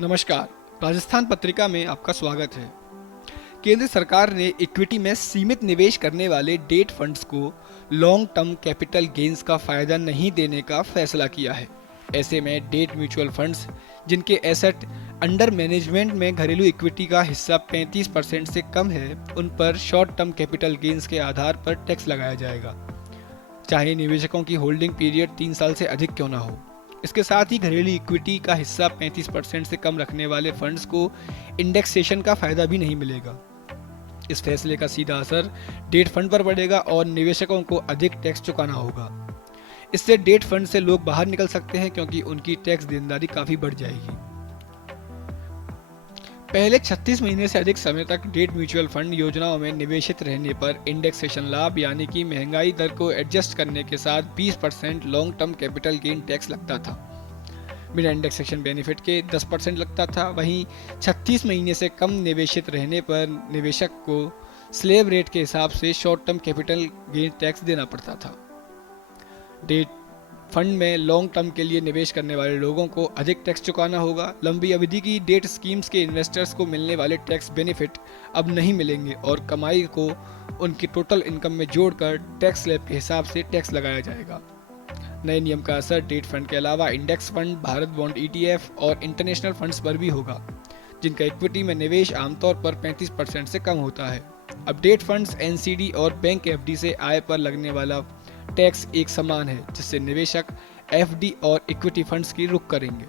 नमस्कार। राजस्थान पत्रिका में आपका स्वागत है। केंद्र सरकार ने इक्विटी में सीमित निवेश करने वाले डेट फंड्स को लॉन्ग टर्म कैपिटल गेन्स का फायदा नहीं देने का फैसला किया है। ऐसे में डेट म्यूचुअल फंड्स जिनके एसेट अंडर मैनेजमेंट में घरेलू इक्विटी का हिस्सा 35% से कम है, उन पर शॉर्ट टर्म कैपिटल गेन्स के आधार पर टैक्स लगाया जाएगा, चाहे निवेशकों की होल्डिंग पीरियड 3 साल से अधिक क्यों ना हो। इसके साथ ही घरेलू इक्विटी का हिस्सा 35% से कम रखने वाले फंड्स को इंडेक्सेशन का फायदा भी नहीं मिलेगा। इस फैसले का सीधा असर डेट फंड पर पड़ेगा और निवेशकों को अधिक टैक्स चुकाना होगा। इससे डेट फंड से लोग बाहर निकल सकते हैं क्योंकि उनकी टैक्स देनदारी काफी बढ़ जाएगी। पहले 36 महीने से अधिक समय तक डेट म्यूचुअल फंड योजनाओं में निवेशित रहने पर इंडेक्सेशन लाभ यानी कि महंगाई दर को एडजस्ट करने के साथ 20% long term capital gain tax लगता था। बिना इंडेक्सेशन बेनिफिट के 10% लगता था। वहीं 36 महीने से कम निवेशित रहने पर निवेशक को स्लेब रेट के हिसाब से short term capital gain tax देना पड़ता था। डेट फंड में लॉन्ग टर्म के लिए निवेश करने वाले लोगों को अधिक टैक्स चुकाना होगा। लंबी अवधि की डेट स्कीम्स के इन्वेस्टर्स को मिलने वाले टैक्स बेनिफिट अब नहीं मिलेंगे और कमाई को उनकी टोटल इनकम में जोड़कर टैक्स स्लैब के हिसाब से टैक्स लगाया जाएगा। नए नियम का असर डेट फंड के अलावा index fund, Bharat bond ETF और इंटरनेशनल फंड्स पर भी होगा, जिनका इक्विटी में निवेश आमतौर पर 35% से कम होता है। अब डेट फंड्स NCD और बैंक FD से आय पर लगने वाला टैक्स एक समान है, जिससे निवेशक FD और इक्विटी फंड्स की रुख करेंगे।